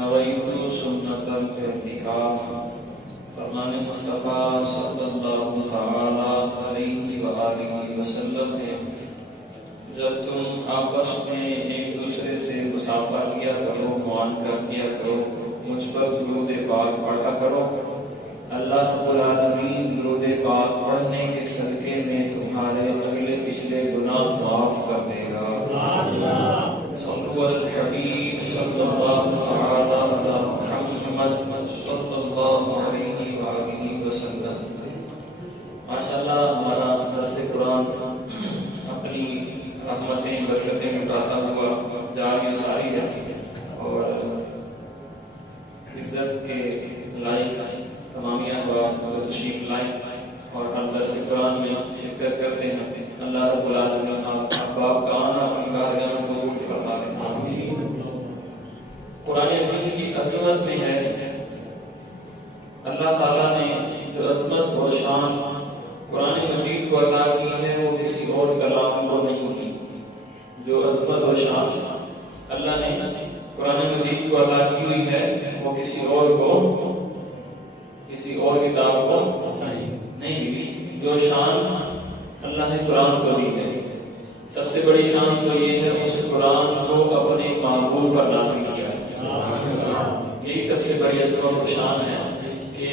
نویت سنت الاعتکاف فرمان مصطفیٰ صلی اللہ تعالی علیہ وآلہ وسلم ہے، جب تم آپس میں ایک دوسرے سے مصافحہ کیا کرو، معانقہ کیا کرو، مجھ پر درود پاک پڑھا کرو، اللہ رب العالمین درود پاک پڑھنے کے صدقے میں تمہارے اگلے پچھلے گناہ معاف کر دے گا۔ صلو علی الحبیب صلی اللہ تعالی علی محمد صلی اللہ علیہ وآلہ وسلم۔ ماشاءاللہ ہمارا درس قرآن اپنی رحمتیں برکتیں مٹاتا ہوا جاری و ساری ہے، اور عزت کے لائق تمامیہ ہوا تشریف لائیں اور ہم درس قرآن میں شرکت کرتے ہیں۔ اللہ رب العالمین احباب کا آنا اپنی بارگاہ میں قبول فرما دے۔ قرآن عظیم کی عظمت میں ہے، اللہ تعالیٰ نے جو عظمت اور شان قرآن مجید کو عطا کی ہے وہ کسی اور کلام کو نہیں کی۔ جو عظمت اور شان اللہ نے قرآن مجید کو عطا کی ہوئی ہے وہ کسی اور کتاب کو نہیں ملی۔ جو شان اللہ نے قرآن کو دی ہے، سب سے بڑی شان تو یہ ہے اس قرآن کو اپنے محبوب پر نازل کیا۔ یہی سب سے بڑی عظمت و شان ہے کہ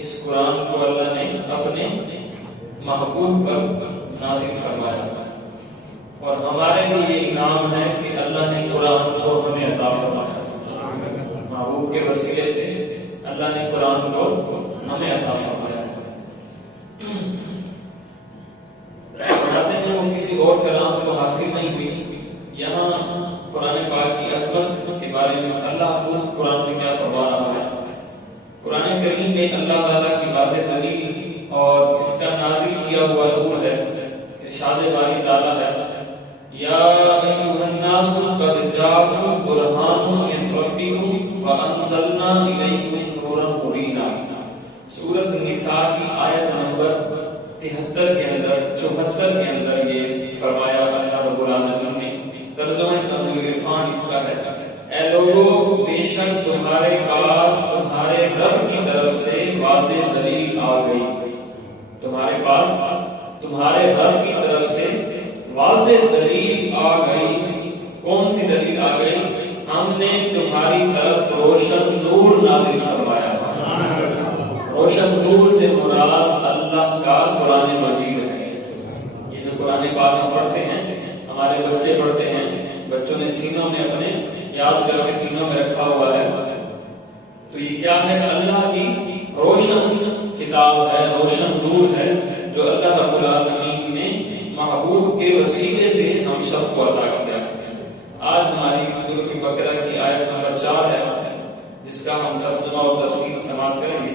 اس قرآن کو اللہ نے اپنے محبوب پر نازل فرمایا، اور ہمارے لیے یہ انعام ہے کہ اللہ نے قرآن کو ہمیں عطا فرمایا۔ محبوب کے وسیلے سے اللہ نے قرآن کو ہمیں عطا فرمایا۔ بتاتے ہیں وہ کسی اور کلام کو حاصل نہیں ہوئی۔ یہاں قرآن پاک کی عظمت کے بارے میں اللہ خود قرآن میں کیا فرما رہا ہے۔ قرآن کریم میں اللہ تعالیٰ کی واضح دلیل اور اس کا نازل کیا ہوا نور ہے۔ ارشاد باری تعالیٰ ہے، یا ایھا الناس قد جاءکم برہان من ربکم وانزلنا الیکم نورا مبینا۔ سورۃ النساء کی آیت نمبر 73 کے اندر 74 کے اندر یہ فرمایا اللہ رب العالمین نے۔ ترجمہ عبد العرفان اس کا ہے، اے لوگو بے شک تمہارے پاس تمہارے رب کی طرف سے واضح دلیل آ گئی۔ تمہارے پاس تمہارے رب کی طرف سے واضح دلیل آ گئی۔ کون سی دلیل آ گئی؟ ہم نے تمہاری طرف روشن نور نازل فرمایا۔ روشن نور سے مراد اللہ کا قرآن مجید ہے۔ یہ جو قرآن پاک ہم پڑھتے ہیں، ہمارے بچے پڑھتے ہیں، بچوں نے سینوں میں اپنے یاد کر کے سینوں میں رکھا ہوا ہے، تو یہ کیا ہے؟ اللہ کی روشن کتاب ہے، روشن نور ہے جو اللہ رب العالمین نے محبوب کے وسیلے سے ہم سب کو عطا کیا۔ آج ہماری سورۃ بقرہ کی آیت نمبر 4 ہے، جس کا ہم ترجمہ و تفسیر سماعت کریں گے۔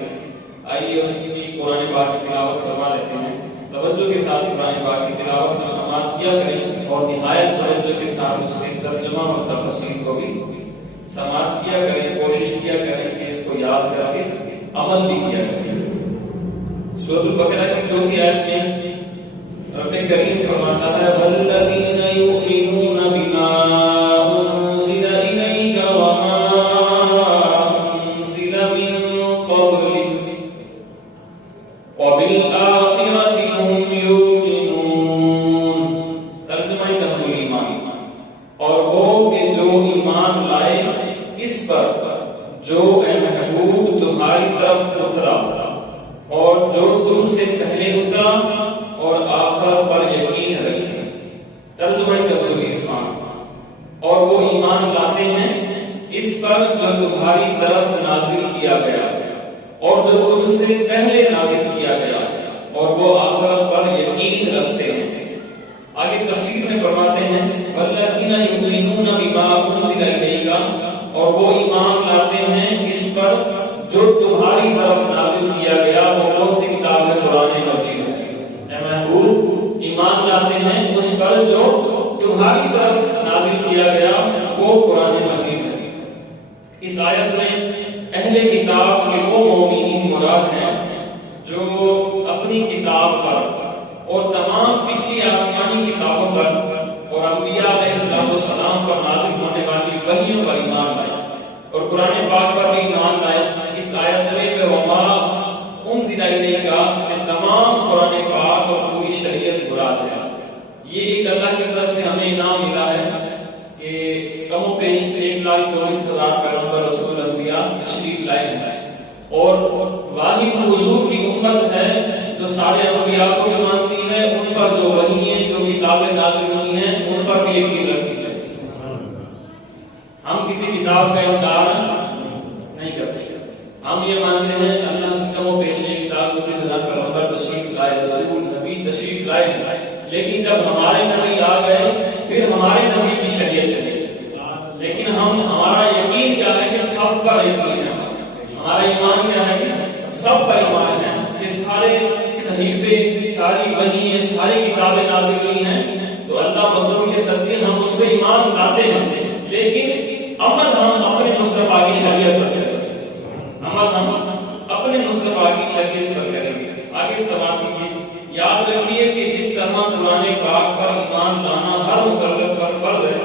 آئیے اس کی قرآن پاک کی تلاوت فرما لیتے ہیں۔ توجہ کے ساتھ قرآن پاک کی تلاوت کو سماعت کیا کریں، اور نہایت توجہ کے ساتھ اس کے ترجمہ و تفسیر کو بھی سماعت کیا کریں۔ کوشش کیا کریں کہ اس کو یاد کر کے عمل بھی کیا کریں۔ سورۃ البقرہ کی 4 آیت میں رب کریم فرماتا ہے، والذین یؤمنون بما انزل الیک وما انزل من قبلک وبالآخرۃ هم یوقنون۔ ترجمہ تنزیل ایمان، اور وہ کہ جو ایمان لائے اس پر جو اے محبوب تمہاری طرف اترا، اور جو تم سے پہلے اترا، اور آخرت پر یقین رکھے۔ ترجمہ تنزیل عرفان، اور وہ ایمان لاتے ہیں اس پر جو تمہاری طرف نازل کیا گیا اور جو تم سے پہلے نازل کیا گیا، اور وہ آخرت پر یقین رکھتے ہیں۔ آگے تفسیر میں فرماتے ہیں، والذین یؤمنون بما انزل الیک، اور وہ ایمان لاتے ہیں اس پر جو تمہاری طرف نازل کیا گیا۔ وہ کون سی کتاب ہے؟ قرآن مجید۔ اے محبوب ایمان لاتے ہیں اس پر جو تمہاری طرف نازل کیا گیا، وہ قرآن مجید ہے۔ اس آیت میں اہل کتاب کے وہ مومنین مراد ہیں جو اپنی کتاب پر اور تمام پچھلی آسمانی کتابوں پر اور انبیاء علیہ السلام پر نازل ہونے والی وحیوں پر ایمان لائے، اور قرآن کم و بیش 1,24,000 پیغمبر رسول انبیاء تشریف لائے ہیں، اور واحد حضور کی امت ہے جو سارے انبیاء کو بھی مانتی ہے، ان پر جو وحییں جو کتابیں نازل ہوئی ہیں ان پر بھی یقین رکھتی ہے۔ ہم کسی کتاب کا انکار نہیں کرتے، ہم یہ مانتے ہیں اللہ کی کم و بیش 1,24,000 پیغمبر تشریف لائے، رسول نبی تشریف لائے، لیکن جب ہمارے نبی آ گئے پھر ہمارے نبی کی شریعت چلی، لیکن ہمارا یقین کیا ہے کہ سب پر یقین ہے، ہمارا ایمان کیا ہے کہ سب پر ایمان ہے کہ سارے صحیفے، ساری وحییں، ساری کتابیں نازل ہوئی ہیں، تو اللہ رسول کے صدقے ہم اس پہ ایمان لاتے ہیں، لیکن عمل ہم اپنے مصطفیٰ کی شریعت پر کریں گے، عمل ہم اپنے مصطفیٰ کی شریعت پر کریں گے۔ آگے سماعت کیجیے، یاد رکھیے کہ جس طرح قرآن پاک پر ایمان لانا ہر مکلف پر فرض ہے،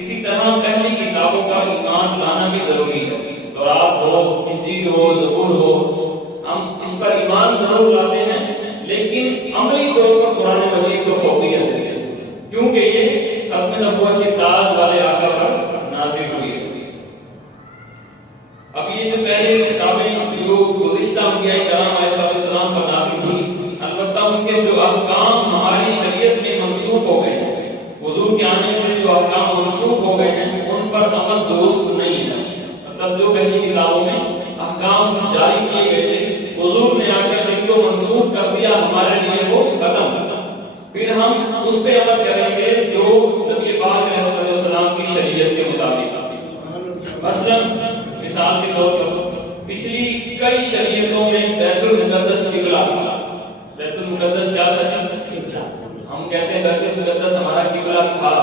اسی طرح پہلی کتابوں پر ایمان لانا بھی ضروری ہے۔ تورات ہو، انجیل ہو، زبور ہو، ہم اس پر ایمان ضرور لاتے ہیں، لیکن عملی طور پر قرآن مجید کو فوقیت دیتے ہیں، کیونکہ یہ ختم نبوت کے تاج والے آقا پر نازل ہوئی ہے۔ اب یہ جو پہلی کتابیں جو گزشتہ انبیاء کرام علیہ السلام پر نازل ہوئی، البتہ ان کے جو احکام ہماری شریعت میں منسوخ ہو گئے ہیں، حضور کے آنے سے جو احکام منسوخ ہو گئے ہیں ان پر عمل درست نہیں ہے۔ مطلب جو پہلی کتابوں میں احکام جاری کیے گئے تھے، حضور نے آ کر ان کو منسوخ کر دیا، ہمارے لیے وہ ختم، پھر ہم اس پہ عمل کریں گے جو نبی پاک علیہ السلام کی شریعت کے مطابق۔ مثال کے طور پر پچھلی کئی شریعتوں میں بیت المقدس قبلہ، بیت المقدس کیا تھا؟ ہم کہتے ہیں بیت المقدس ہمارا قبلہ تھا،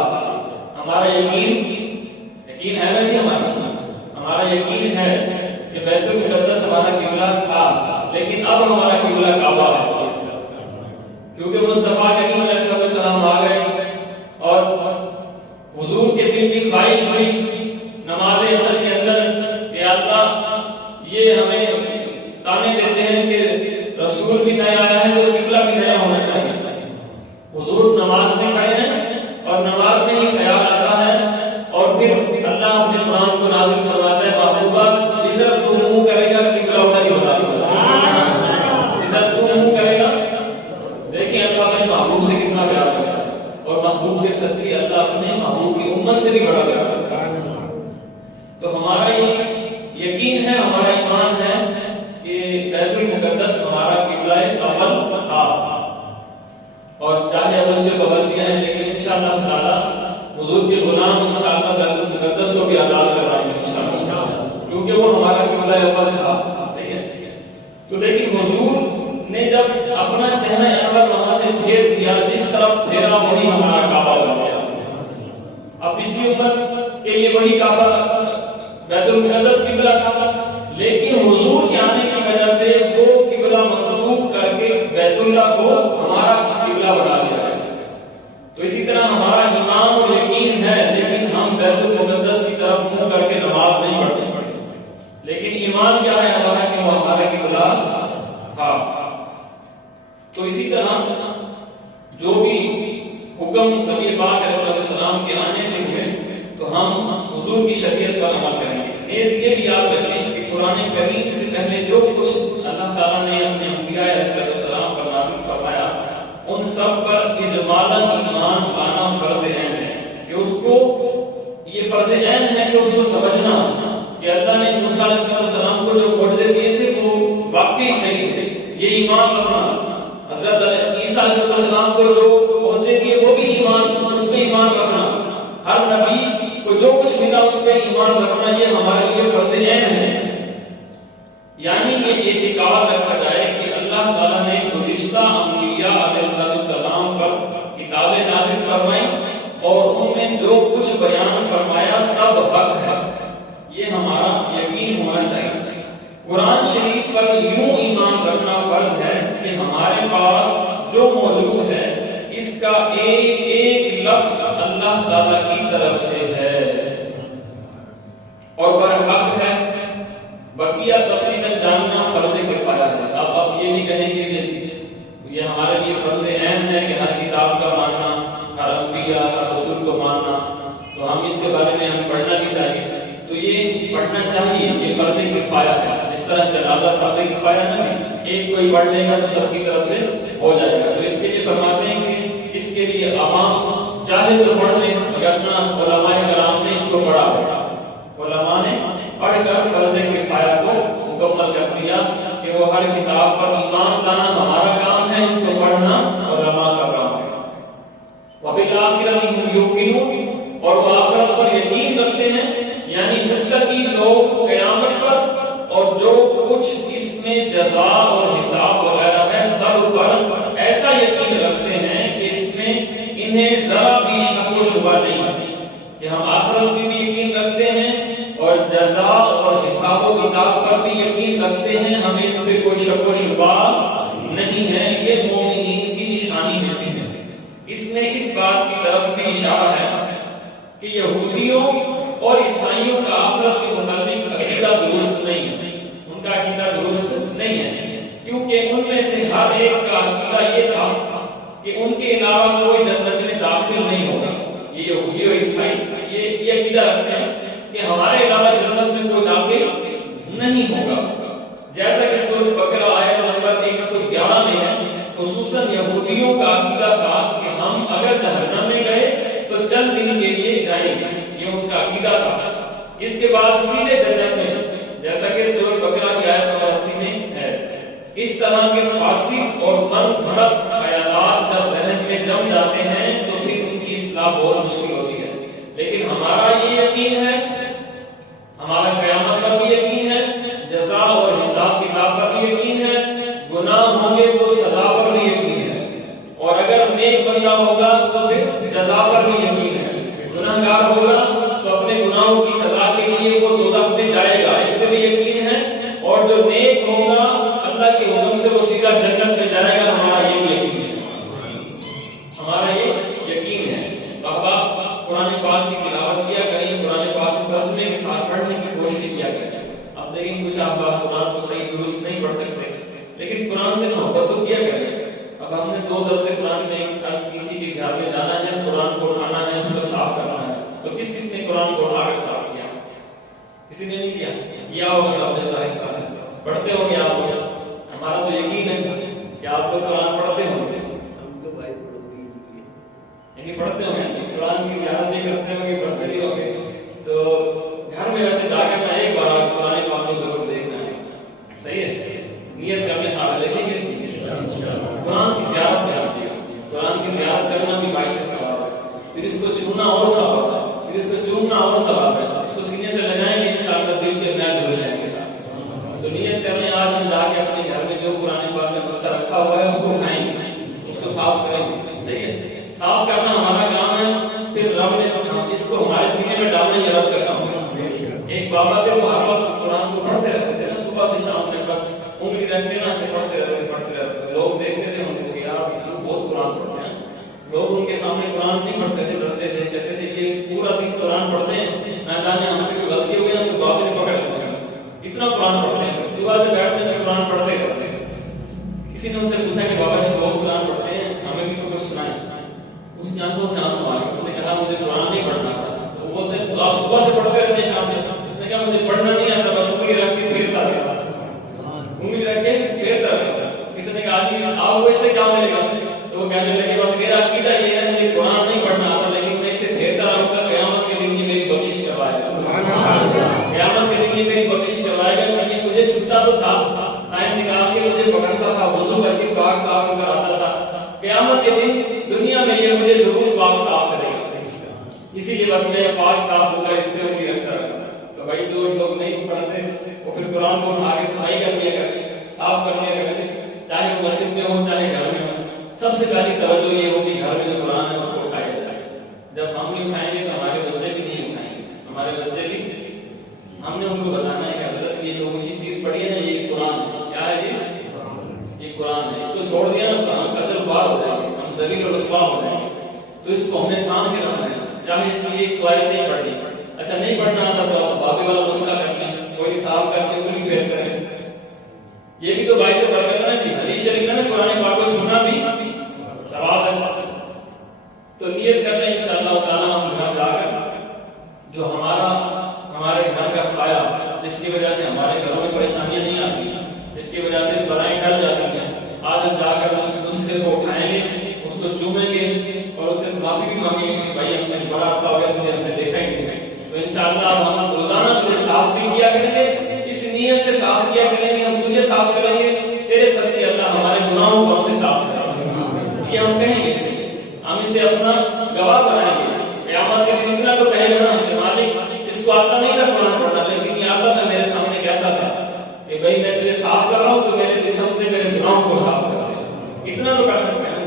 ہمارا یقین ہے نا جی، ہمارا یقین ہے کہ بیت المقدس ہمارا قبلہ تھا، لیکن اب ہمارا قبلہ کعبہ ہے، کیونکہ مصطفیٰ کریم علیہ السلام آ گئے اور حضور کے دل کی خواہش ہوئی نماز عصر کے اندر کہ اللہ یہ ہمیں تانے دیتے ہیں کہ رسول بھی نیا آیا ہے تو قبلہ بھی نیا ہونا چاہیے۔ حضور نماز میں کھڑے ہیں اور نماز میں ہی خیال آتا ہے، اور پھر اللہ اپنے قرآن کو نازل فرماتا ہے، محبوبہ جدھر تو منہ کرے گا قبلہ ادھر ہی ہوتا ہے، جدھر تو منہ کرے گا۔ دیکھیں اللہ اپنے محبوب سے کتنا پیار کرتا ہے، اور محبوب کے صدقے اللہ اپنے محبوب کی امت سے بھی بڑا پیار کرتا ہے۔ تو ہمارا یہ یقین ہے، ہمارا ایمان ہے کہ بیت المقدس ہمارا قبلہ اول تھا، اور چاہے اب اس کے پابندیاں ہیں، لیکن انشاءاللہ تعالی حضور کے غلام انشاءاللہ بیت المقدس کو بھی آزاد کروائیں گے انشاءاللہ، کیونکہ وہ ہمارا قبلہ اول تھا، ٹھیک ہے۔ تو لیکن حضور نے جب اپنا چہرہ انور وہاں سے پھیر دیا، جس طرف پھیرا وہی ہمارا کعبہ بن گیا۔ اب پچھلی امت کے لیے وہی کعبہ بیت المقدس قبلہ تھا، لیکن حضور کے آنے کی وجہ سے وہ قبلہ منسوخ کر کے بیت اللہ کو ہمارا قبلہ بنا دیا ہے۔ تو اسی طرح ہمارا ایمان اور یقین ہے، لیکن ہم بیت المقدس کی طرف منہ کر کے نماز نہیں پڑھ سکتے، لیکن ایمان کیا ہے ہمارا کہ وہ ہمارا قبلہ تھا۔ تو اسی طرح جو بھی حکم نبی پاک علیہ السلام کے آنے سے ہوئے تو ہم حضور کی شریعت پر عمل کریں گے۔ نیز یہ بھی یاد رکھیں کہ قرآن کریم سے پہلے جو کچھ اللہ تعالیٰ نے اپنے انبیاء علیہ السلام پر نازل فرمایا، ان سب پر اجمالاً ایمان لانا فرض عین ہے، کہ اس کو یہ فرض عین ہے کہ اس کو سمجھنا کہ اللہ نے موسیٰ علیہ السلام کو جو معجزے دیے تھے وہ واقعی صحیح تھے، یہ ایمان رکھنا۔ حضرت عیسیٰ علیہ السلام کو جو معجزے دیے وہ بھی ایمان، اس پہ ایمان رکھنا، ہر نبی کو جو کچھ ملا اس پہ ایمان رکھنا، یہ ہمارے لیے فرض عین ہے۔ یعنی یہ اعتقاد رکھا جائے کہ اللہ تعالیٰ نے گزشتہ انبیاء علیہ السلام پر کتابیں نازل فرمائیں اور ان میں جو کچھ بیان فرمایا سب حق ہے، یہ ہمارا یقین ہونا چاہیے۔ قرآن شریف پر یوں ایمان رکھنا فرض ہے کہ ہمارے پاس جو موجود ہے اس کا ایک ایک لفظ اللہ تعالیٰ کی طرف سے ہے اور برحق ہے، بقیہ تفصیل جاننا فرض کفایہ ہے۔ اب یہ بھی کہیں گے کہ یہ ہمارے لیے فرض عین ہے کہ ہر کتاب کا ماننا، ہر انبیاء ہر رسول کو ماننا، تو تو ہم اس کے بارے میں ہمیں پڑھنا بھی چاہیے. تو یہ پڑھنا چاہیے، یہ فرض کفایہ ہے. جس طرح جنازہ فرض کفایہ نہیں، ایک کوئی پڑھ لے گا تو سب کی طرف سے ہو جائے گا. تو اس کے لیے فرماتے ہیں کہ اس کے لیے عوام چاہے تو پڑھ لیں، ورنہ علماء کرام نے اس کو پڑھا. علماء نے پڑھ کر فرض کفایہ کو مکمل کر دیا کہ وہ ہر کتاب پر ایمان لانا ہمارا کام ہے، اس کو پڑھنا علماء کا کام ہے. وبالآخرۃ ہم یوقنون، اور وہ آخرت پر یقین رکھتے ہیں، یعنی متقی لوگ قیامت پر اور جو کچھ اس میں جزا اور حساب وغیرہ ہے سب پر ایسا یقین رکھتے ہیں کہ اس میں انہیں ذرا بھی شک و شبہ نہیں ہے کہ ہم آخرت میں بھی یقین رکھتے ہیں اور جزا اور حساب و کتاب پر بھی یقین رکھتے ہیں، ہمیں اس پہ کوئی شک و شبہ نہیں ہے. یہ مومنین کی نشانی میں سے ہے. اس میں اس بات کی طرف بھی اشارہ ہے کہ یہودیوں اور عیسائیوں کا آخرت کے متعلق عقیدہ درست نہیں ہے. ان کا عقیدہ درست نہیں ہے کیونکہ ان میں سے ہر ایک کا عقیدہ یہ تھا کہ ان کے علاوہ کوئی جنت میں داخل نہیں ہوگا. یہ یہودی اور عیسائی یہ عقیدہ رکھتے ہیں کہ ہمارے علاوہ جنت میں کوئی داخل نہیں ہوگا. جیسا کہ سورۃ بقرہ آیت نمبر 111 میں ہے، خصوصاً یہودیوں کا عقیدہ تھا کہ ہم اگر جہنم میں گئے تو چند دن کے لیے جائیں گے. یہ ان کا عقیدہ تھا. اس کے بعد سیدھے جنت میں، جیسا کہ سورۃ بقرہ کی آیت نمبر 80 میں ہے. اس طرح کے فاسد اور من گھڑت خیالات جب ذہن میں جم جاتے ہیں تو پھر ان کی اصلاح بہت مشکل ہوتی ہے. لیکن ہمارا یہ یقین ہے، ہمارا قیامت پر بھی یقین ہے، جزا اور حساب کتاب پر بھی یقین ہے، گناہ ہوں گے تو سزا پر بھی یقین ہے، اور اگر نیک بندہ ہوگا تو پھر جزا پر بھی یقین ہے. گناہ گار ہوگا تو اپنے گناہوں کی سزا کے لیے وہ دوزخ میں جائے گا، اس پہ بھی یقین ہے. اور جو نیک ہوگا اللہ کے حکم سے وہ سیدھا جنت میں جائے گا. ہمارا یہ یقین ہے، ہمارا یہ یقین ہے. تو اب قرآن پاک کی تلاوت کیا کریں، قرآن پاک کو ترجمے کے ساتھ پڑھنے کی کوشش کیا کریں. اب دیکھیں کچھ آپ قرآن کو صحیح درست نہیں پڑھ سکتے، لیکن قرآن سے محبت تو کیا کریں. اب ہم نے 2 درس قرآن میں عرض کی تھی کہ گھر میں جانا ہے، قرآن کو اٹھانا ہے، اس کو صاف کرنا ہے. تو کس نے قرآن کو اٹھا کر صاف کیا؟ کسی نے نہیں کیا ہوگا. سب نے ظاہر کیا پڑھتے ہوں گے آپ. ہمارا تو یقین ہے کہ آپ کو قرآن پڑھتے ہوں گے. یعنی پڑھتے ہوں گے، قرآن کی زیارت نہیں کرتے ہوں گے، پڑھتے بھی ہوں گے. تو گھر میں ویسے جا کر میں ایک بار قرآن پاک کو ضرور دیکھنا ہے. صحیح ہے، نیت کرنے ساتھ دیکھیں گے. قرآن کی زیارت کرنا، قرآن کی زیارت کرنا بھی باعث ثواب ہے. پھر اس کو چھونا اور ثواب ہے، پھر اس کو چومنا اور ثواب ہے. اس کو سینے سے لگائیں گے انشاءاللہ دل کے میل دھل جائیں گے ساتھ. تو نیت کرنے آج ہم جا کے اپنے گھر میں جو قرآن پاک میں مسئلہ رکھا ہوا ہے اس کو اٹھائیں گے، اس کو صاف کریں گے. دیکھیے صاف کرنا ہمارا کام ہے. پھر رب نے اس کو ہمارے سینے میں ڈالنا یہ رب کا کام ہے. ایک بابا تھے وہ ہر وقت قرآن کو پڑھتے رہتے تھے نا، صبح سے شام تک بس انگلی رکھ کے نا ایسے پڑھتے رہتے. لوگ دیکھتے تھے ان کو یار بہت قرآن پڑھتے ہیں. لوگ ان کے سامنے قرآن نہیں پڑھتے تھے، ڈرتے تھے، کہتے تھے یہ پورا دن قرآن پڑھتے ہیں، نہ جانے ہم سے کوئی غلطی ہو گئی نا تو بابے نے پکڑ لیا. اتنا قرآن پڑھتے ہیں، صبح سے بیٹھتے ہیں قرآن پڑھتے کرتے. کسی نے ان سے پوچھا کہ بابا جی بہت قرآن پڑھتے ہیں، ہمیں بھی تو کچھ سنائیں. اس نے آنکھوں سے آنسو آئے. اس نے کہا مجھے قرآن نہیں پڑھنا تھا. تو وہ بولتے ہیں آپ صبح سے پڑھتے رہتے ہیں شام میں. اس نے کہا مجھے پڑھنا نہیں آتا، بس انگلی رکھ کے پھیرتا رہتا، انگلی رکھ کے پھیرتا رہتا. کسی نے کہا جی آپ وہ اس سے کیا ملے گا؟ تو وہ کہنے لگے بس میرا عقیدہ یہ ہے مجھے قرآن نہیں پڑھنا آتا، لیکن میں اسے پھیرتا رہوں گا. قیامت کے دن یہ میری بخشش کروائے گا. قیامت کے دن یہ میری بخشش کروائے گا. کہ یہ مجھے چھوٹا تو تھا، ٹائم نکال کے مجھے پکڑتا تھا، وضو کر کے پاک صاف کر آتا تھا. قیامت کے دن دنیا میں یہ مجھے ضرور پاک صاف کرے گا. اسی لیے بس میں پاک صاف ہوگا اس پہ مجھے رکھتا رہتا. تو بھائی جو لوگ نہیں پڑھتے وہ پھر قرآن کو اٹھا کے صفائی کر لیا کرتے، صاف کر لیا کرتے، چاہے وہ مسجد میں ہو چاہے گھر میں ہو. سب سے پہلی توجہ یہ ہوگی گھر میں جو قرآن ہے اس کو اٹھایا جائے. جب ہم نہیں اٹھائیں گے تو ہمارے بچے بھی نہیں اٹھائیں گے. ہمارے بچے بھی ہم نے ان کو بتانا ہے کہ حضرت یہ جو اونچی چیز پڑھی ہے نا یہ قرآن ہے. کیا ہے یہ قرآن ہے. اس کو چھوڑ دیا نا تو ہم قدر خوار ہو جائیں گے، ہم ذلیل و رسوا ہو جائیں گے. تو اس کو ہم نے تھام کے رکھنا ہے. چاہے اس لیے ایک قواعد نہیں پڑھنی. اچھا نہیں پڑھنا آتا تو آپ بابے والا نسخہ کر لیں، کوئی صاف کر کے انگلی پھیر کریں. یہ بھی تو باعث برکت ہے نا جی. حدیث شریف میں قرآن پاک کو چھونا بھی ثواب ہے. تو نیت کرتے ہیں انشاءاللہ تعالی ہم گھر جا کر جس کی وجہ سے ہمارے گھروں میں پریشانیاں نہیں آتی ہیں، جس کی وجہ سے بلائیں ٹل جاتی ہیں، آج ہم جا کر اس نسخے کو اٹھائیں گے، اس کو چومیں گے اور اس سے معافی بھی مانگیں گے کہ بھائی ہم نے بڑا عرصہ ہو گیا تجھے ہم نے دیکھا ہی نہیں، تو انشاءاللہ ہم روزانہ تجھے صاف کیا کریں گے، اس نیت سے صاف کیا کریں گے، ہم تجھے صاف کریں گے، تیرے صدقے اللہ ہمارے گناہوں کو ہم سے صاف کریں گے، یہ ہم کہیں گے، ہم اسے اپنا گواہ بنائیں گے۔ قیامت کے دن اتنا تو کہے گا کہ مالک اس کو آتا نہیں تھا قرآن پڑھنا، لیکن یہ آتا تھا، میرے سامنے کہتا تھا کہ بھائی میں تجھے صاف کر رہا ہوں تو میرے جسم سے میرے گناہوں کو صاف کر رہا ہے۔ اتنا تو کر سکتے ہیں،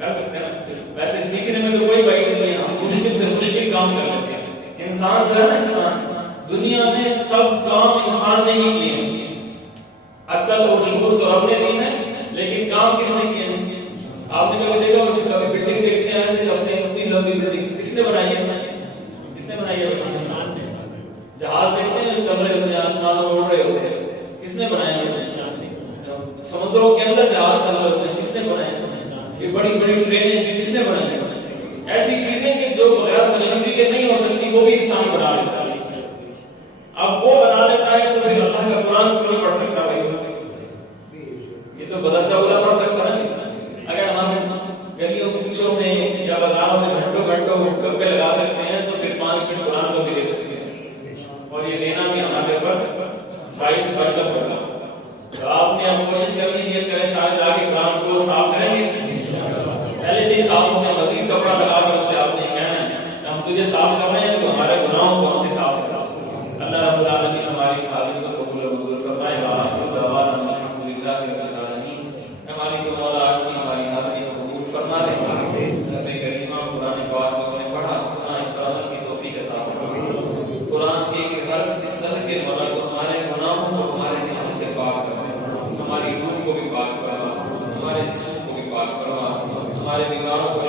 کر سکتے ہیں، ویسے سیکھنے میں تو کوئی بھائی نہیں ہے، ہم مشکل سے مشکل کام کر سکتے ہیں۔ انسان جو ہے نا، انسان دنیا میں سب کام انسان نے ہی کیے ہیں، عقل اور شعور تو رب نے دی ہے، لیکن کام کس نے کیے ہیں؟ آپ نے کبھی دیکھا ہوگا، کبھی بلڈنگ دیکھتے ہیں ایسے کرتے ہیں، اتنی لمبی بلڈنگ کس نے بنائی ہے؟ کس نے بنائی ہے؟ جہاز دیکھتے ہیں چل رہے ہوتے ہیں، آسمان میں اڑ رہے ہوتے ہیں، کس نے بنایا ہے؟ سمندروں کے اندر جہاز چل رہے ہوتے ہیں، کس نے بنایا ہے؟ یہ بڑی بڑی ٹرینیں کس نے بنائی ہیں؟ ایسی چیزیں کہ جو بغیر مشینری کے نہیں ہو سکتی، وہ بھی انسان بنا لیتا ہے۔ اب وہ بنا لیتا ہے تو پھر اللہ کا قرآن کیوں پڑھ سکتا ہے؟ یہ تو بدلتا ہوا پڑھ سکتا ہے۔ اگر ہم گلیوں کوچوں میں یا بازاروں میں گھنٹوں گھنٹوں گپے لگا سکتے ہیں تو پھر 5 منٹ قرآن کو بھی لے سکتے ہیں، اور یہ لینا بھی ہمارے اوپر 22 برکت ہوگا۔ تو آپ نے اب کوشش کرنی ہے، نیت کریں سارے جا کے قرآن کو صاف کریں گے، پہلے سے ہی صاف ہوتے ہیں، مزید کپڑا لگا کر اسے آپ نے کہنا ہے کہ ہم تجھے صاف کر رہے ہیں تو ہمارے گناہوں کو ہم سے صاف کر۔ اللہ رب العالمین ہماری اس حاضری کو قبول و منظور فرمائے، وآخر دعوانا الحمدللہ رب العالمین۔ ہماری تو مولا آج کی ہماری حاضری کو قبول فرما دے، رب کریمہ قرآن پاک کو نے پڑھا سنا، اس پر عمل کی توفیق عطا فرما، قرآن کے ایک حرف کے صدقے مولا کو ہمارے گناہوں کو ہمارے جسم سے پاک کر دے، ہماری روح کو بھی پاک فرما، ہمارے جسم کو بھی پاک فرما، ہمارے بیماروں کو